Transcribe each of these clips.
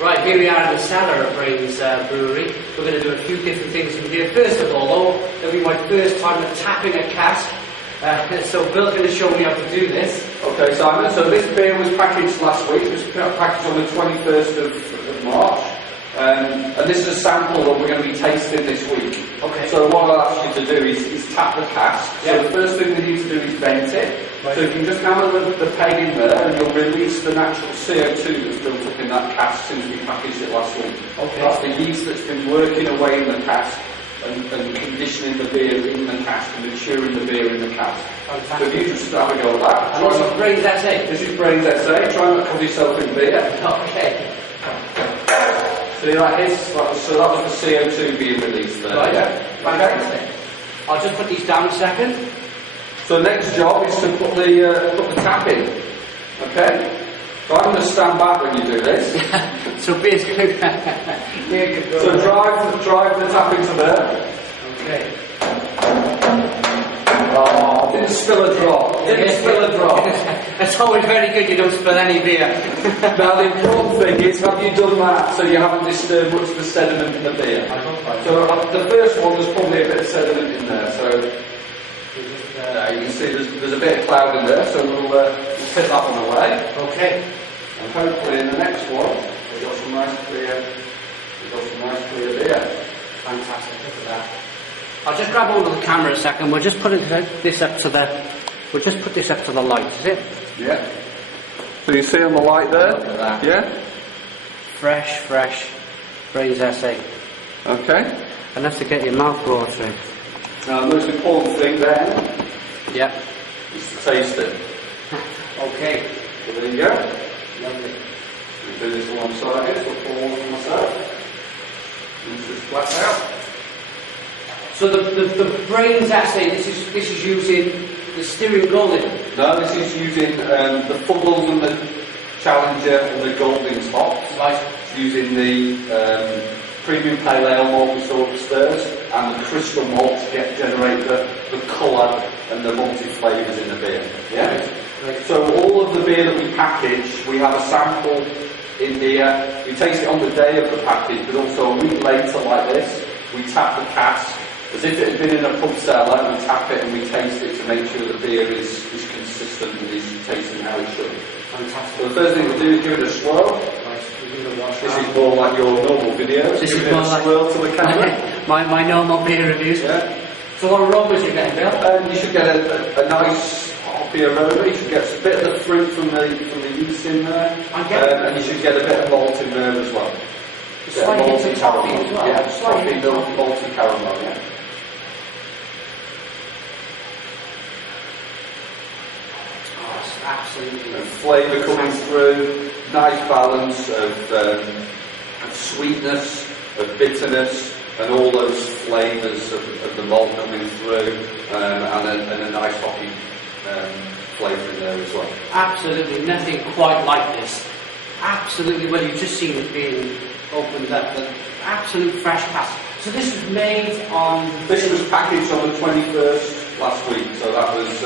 Right, here we are in the cellar at Brains Brewery. We're going to do a few different things in here. First of all, it'll be my first time at tapping a cask. So Bill's going to show me how to do this. Okay, Simon, so this beer was packaged last week. It was packaged on the 21st of March. And this is a sample that we're going to be tasting this week. Okay. So what I'll ask you to do is tap the cask. Yep. So the first thing we need to do is vent it. Right. So if you just hammer the peg in there and you'll release the natural CO2 that's built up in that cask since we packaged it last week. Okay. That's the yeast that's been working away in the cask and conditioning the beer in the cask and maturing the beer in the cask. Fantastic. So if you just have a go at that. And this is Brains SA? This is Brains SA. Try and not cover yourself in beer. Okay. So that was the CO2 being released there. Right. Yeah. Fantastic. Okay. I'll just put these down a second. So the next job is to put the tap in. Okay? So I'm going to stand back when you do this. So basically, so drive the tap into there. Okay. Oh, didn't spill a drop. It's always very good you don't spill any beer. Now the important thing is, have you done that so you haven't disturbed much of the sediment in the beer? So the first one, there's probably a bit of sediment in there. So you can see there's a bit of cloud in there. So we'll put that one away. Okay. And hopefully in the next one we've got some nice clear beer. Fantastic. Look at that. I'll just grab hold of the camera a second. We'll just put this up to the. We'll just put this up to the light. Is it? Yeah. So you see on the light there? Look at that. Yeah. Fresh. Brains SA. Okay. Enough to get your mouth watering. Now the most important thing then. Yep. Is to taste it. Okay. So there you go. Lovely. We do this alongside it. We'll pour one for myself. Rinse this flat out. So the Brains assay, this is using the steering golden. No, this is using the Fuggles and the Challenger and the Goldings hops. Right. It's using the premium pale ale malt we saw upstairs and the crystal malt to generate the colour and the malty flavours in the beer. Yeah. Right. So all of the beer that we package, we have a sample in here. We taste it on the day of the package, but also a week later, like this, we tap the cask. As if it had been in a pub cellar, we tap it and we taste it to make sure the beer is consistent and is tasting how it should. Fantastic. So the first thing we'll do is give it a swirl. This is more like your normal videos. This is more like a swirl to the camera. my normal beer reviews. Yeah. So what aromas you getting, Bill? You should get a nice hoppy aroma. You should get a bit of the fruit from the yeast in there. And you should get a bit of malt in there as well. Slight hint of toffee as well. Yeah, slightly malty caramel, yeah. Absolutely. Flavour coming through, nice balance of sweetness, of bitterness, and all those flavours of the malt coming through, and a nice hoppy flavour in there as well. Absolutely, nothing quite like this. Absolutely, well, you've just seen it being opened up. The absolute fresh cask. So this was made on. This was packaged on the 21st last week, so that was.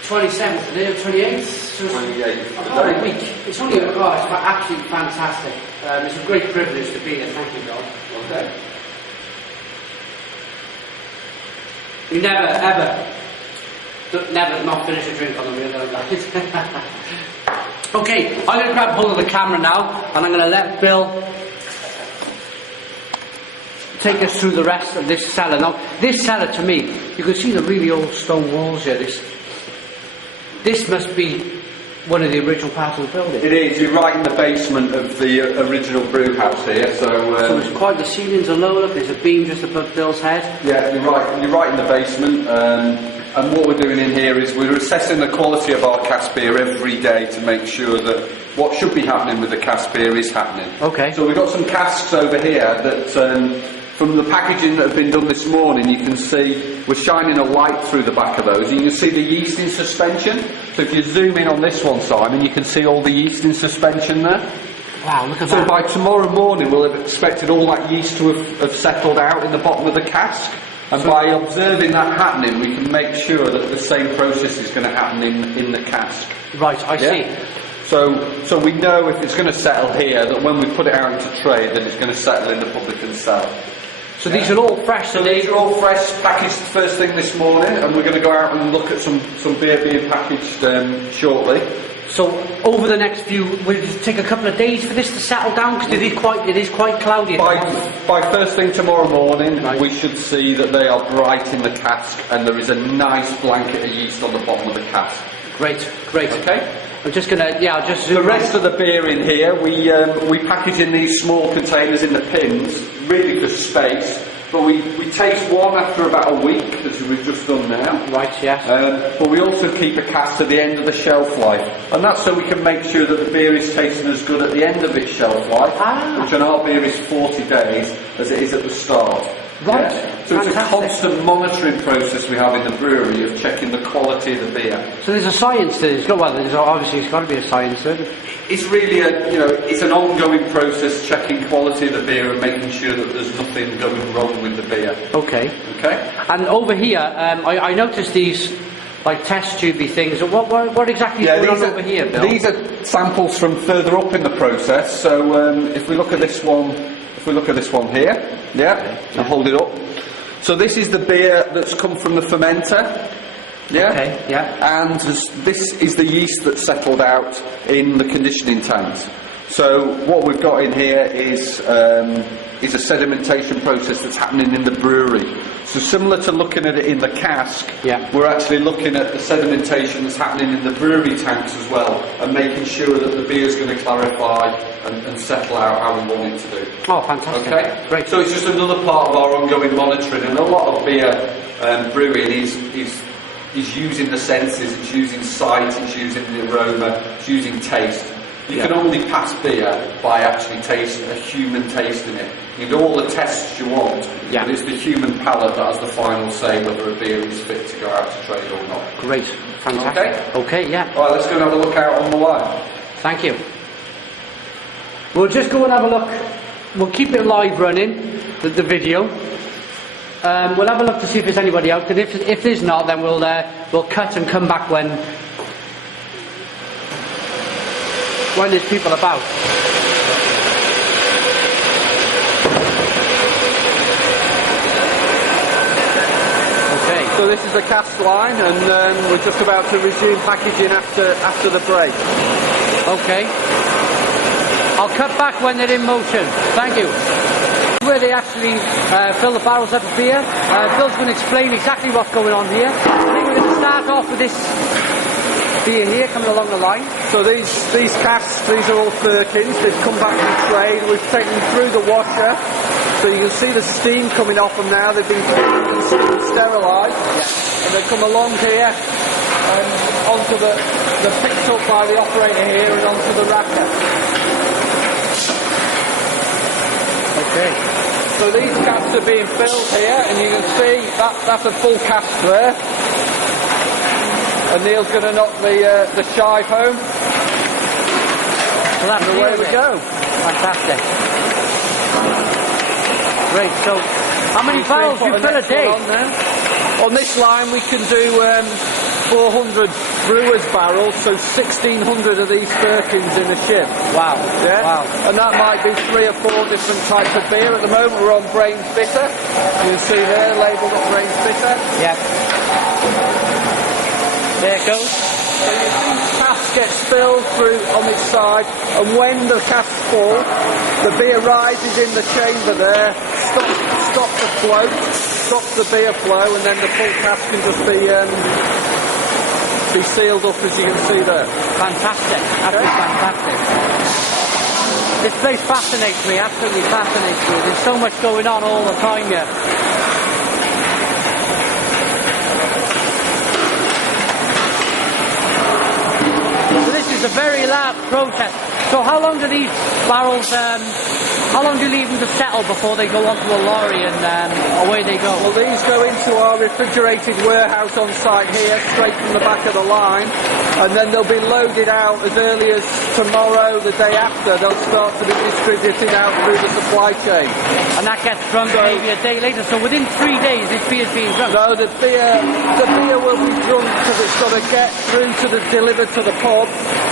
27th today, or 28th? 28th. About a week. It's only it's absolutely fantastic. It's a great privilege to be here. Thank you, Bill. Okay. You never not finish a drink on the real guys. Okay, I'm going to grab hold of the camera now, and I'm going to let Bill take us through the rest of this cellar. Now, this cellar, to me, you can see the really old stone walls here. This must be one of the original parts of the building. It is. You're right in the basement of the original brew house here. So it's quite. The ceilings are low. Look, there's a beam just above Bill's head. Yeah, you're right. You're right in the basement. And what we're doing in here is we're assessing the quality of our cask beer every day to make sure that what should be happening with the cask beer is happening. Okay. So we've got some casks over here that. From the packaging that have been done this morning, you can see we're shining a light through the back of those. You can see the yeast in suspension. So if you zoom in on this one, Simon, you can see all the yeast in suspension there. Wow, look at that. So by tomorrow morning, we'll have expected all that yeast to have settled out in the bottom of the cask. And by observing that happening, we can make sure that the same process is going to happen in the cask. Right, I see. So we know if it's going to settle here, that when we put it out into trade, that it's going to settle in the publican cellar. So these are all fresh So today? these are all fresh, packaged first thing this morning, and we're going to go out and look at some beer being packaged shortly. So over the next few, will it take a couple of days for this to settle down? Because it is quite cloudy. By first thing tomorrow morning, we should see that they are bright in the cask, and there is a nice blanket of yeast on the bottom of the cask. Great. Okay. I'm just gonna, I'll just zoom The rest of the beer in here, we package in these small containers in the pins, really for space. But we taste one after about a week, as we've just done now. Right, yes. But we also keep a cask to the end of the shelf life. And that's so we can make sure that the beer is tasting as good at the end of its shelf life, which on our beer is 40 days, as it is at the start. Right. Yeah? So it's a constant monitoring process we have in the brewery of checking the quality of the beer. So there's a science to this. Obviously it's got to be a science to it. It's really it's an ongoing process, checking quality of the beer and making sure that there's nothing going wrong with the beer. Okay. Okay. And over here, I noticed these like test tubey things. What exactly is going on over here, Bill? These are samples from further up in the process. So if we look at this one here, I'll hold it up. So this is the beer that's come from the fermenter. Yeah. Okay. Yeah. And this is the yeast that's settled out in the conditioning tanks. So what we've got in here is a sedimentation process that's happening in the brewery. So similar to looking at it in the cask, we're actually looking at the sedimentation that's happening in the brewery tanks as well, and making sure that the beer's going to clarify and settle out how we want it to do. Oh, fantastic. Okay. Great. So it's just another part of our ongoing monitoring, and a lot of beer brewing is using the senses, it's using sight, it's using the aroma, it's using taste. You can only pass beer by actually tasting a human tasting it. You can do all the tests you want, but it's the human palate that has the final say whether a beer is fit to go out to trade or not. Great, fantastic. Okay, yeah. Alright, let's go and have a look out on the line. Thank you. We'll just go and have a look. We'll keep it live running, the video. We'll have a look to see if there's anybody out, and if there's not, then we'll cut and come back when there's people about. Okay. So this is the cast line, and we're just about to resume packaging after the break. Okay. I'll cut back when they're in motion. Thank you. Where they actually fill the barrels up of beer. Bill's going to explain exactly what's going on here. I think we're going to start off with this beer here coming along the line. So these casks, these are all firkins. They've come back from trade. We've taken them through the washer. So you can see the steam coming off them now. They've been cleaned and sterilised. Yeah. And they come along here and onto they're picked up by the operator here and onto the racker. Okay. So these casks are being filled here, and you can see that's a full cask there. And Neil's going to knock the shive home. So that's away we go. Fantastic. Great. So, how many barrels do you fill a day? On this line, we can do 400 brewers barrels, so 1,600 of these firkins in a ship. Wow. Yeah. Wow. And that might be 3 or 4 different types of beer. At the moment, we're on Brains Bitter. You can see there, labelled up Brains Bitter. Yeah. There it goes. So you see the cask gets filled through on its side, and when the cask's full, the beer rises in the chamber there, stops the flow, stops the beer flow, and then the full cask can just be sealed up, as you can see there. Fantastic. Absolutely fantastic. This place fascinates me, absolutely fascinates me. There's so much going on all the time here. So this is a very large process. So how long do these barrels How long do you leave them to settle before they go onto a lorry and away they go? Well, these go into our refrigerated warehouse on site here, straight from the back of the line, and then they'll be loaded out as early as tomorrow, the day after. They'll start to be distributed out through the supply chain. And that gets drunk maybe a day later. So within 3 days, this beer's being drunk. No, the beer will be drunk because it's got to get through to delivered to the pub,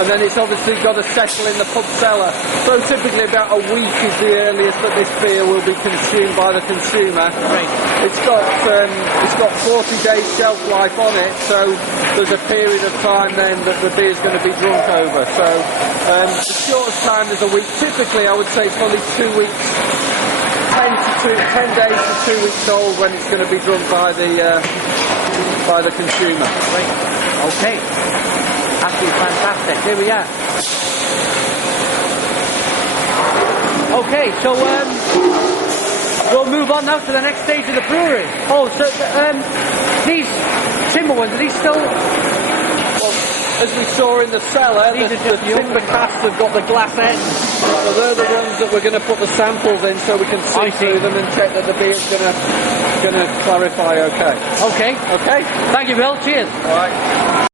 and then it's obviously got to settle in the pub cellar. So typically about a week is the earliest that this beer will be consumed by the consumer. Right. It's got 40 days shelf life on it, so there's a period of time then that the beer's going to be drunk over. So the shortest time is a week. Typically, I would say it's probably 2 weeks. 10 days to 2 weeks old when it's going to be drunk by the consumer. Right. Okay. Absolutely fantastic. Here we are. Okay, so we'll move on now to the next stage of the brewery. Oh, so these timber ones, are these still? As we saw in the cellar, the timber casks have got the glass ends. So they're the ones that we're going to put the samples in so we can see through them and check that the beer's going to clarify okay. Okay. Okay? Thank you, Bill. Cheers. All right.